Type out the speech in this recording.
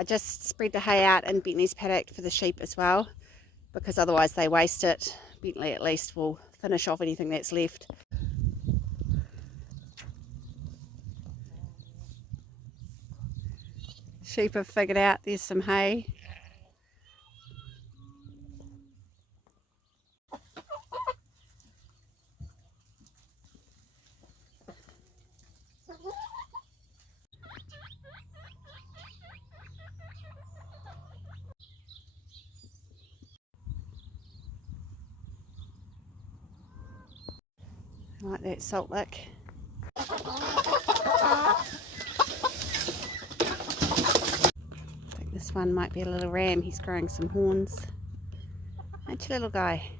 I just spread the hay out in Bentley's paddock for the sheep as well, because otherwise they waste it. Bentley at least will finish off anything that's left. Sheep have figured out there's some hay. I like that salt lick. I think this one might be a little ram. He's growing some horns. Aren't you, little guy?